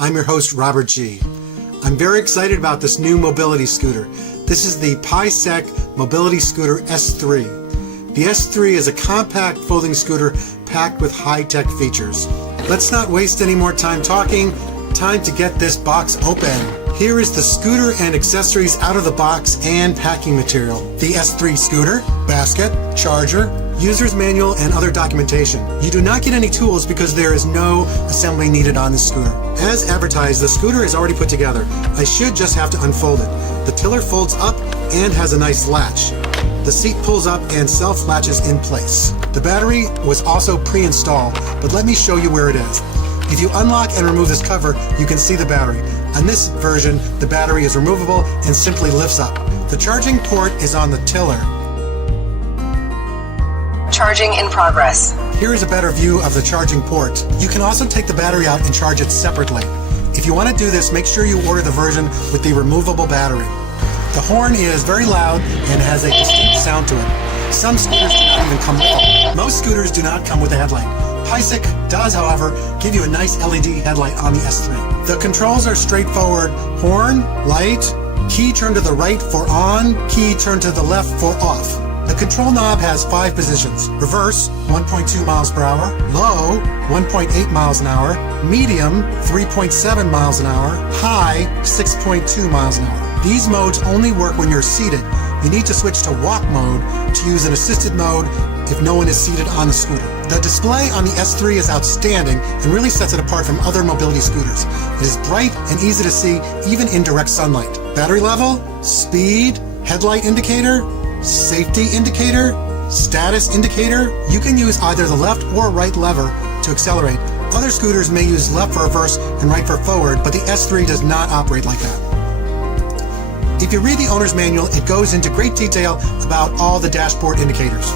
I'm your host, Robert G. I'm very excited about this new mobility scooter. This is the Paiseec Mobility Scooter S3. The S3 is a compact folding scooter packed with high-tech features. Let's not waste any more time talking. Time to get this box open. Here is the scooter and accessories out of the box and packing material. The S3 scooter, basket, charger, user's manual, and other documentation. You do not get any tools because there is no assembly needed on the scooter. As advertised, the scooter is already put together. I should just have to unfold it. The tiller folds up and has a nice latch. The seat pulls up and self-latches in place. The battery was also pre-installed, but let me show you where it is. If you unlock and remove this cover, you can see the battery. On this version, the battery is removable and simply lifts up. The charging port is on the tiller. Charging in progress. Here is a better view of the charging port. You can also take the battery out and charge it separately. If you want to do this, make sure you order the version with the removable battery. The horn is very loud and has a distinct sound to it. Some scooters do not even come with it. Most scooters do not come with a headlight. Paiseec does, however, give you a nice LED headlight on the S3. The controls are straightforward. Horn, light, key turn to the right for on, key turn to the left for off. The control knob has 5 positions. Reverse, 1.2 miles per hour. Low, 1.8 miles an hour. Medium, 3.7 miles an hour. High, 6.2 miles an hour. These modes only work when you're seated. You need to switch to walk mode to use an assisted mode if no one is seated on the scooter. The display on the S3 is outstanding and really sets it apart from other mobility scooters. It is bright and easy to see even in direct sunlight. Battery level, speed, headlight indicator, safety indicator, status indicator. You can use either the left or right lever to accelerate. Other scooters may use left for reverse and right for forward, but the S3 does not operate like that. If you read the owner's manual, it goes into great detail about all the dashboard indicators.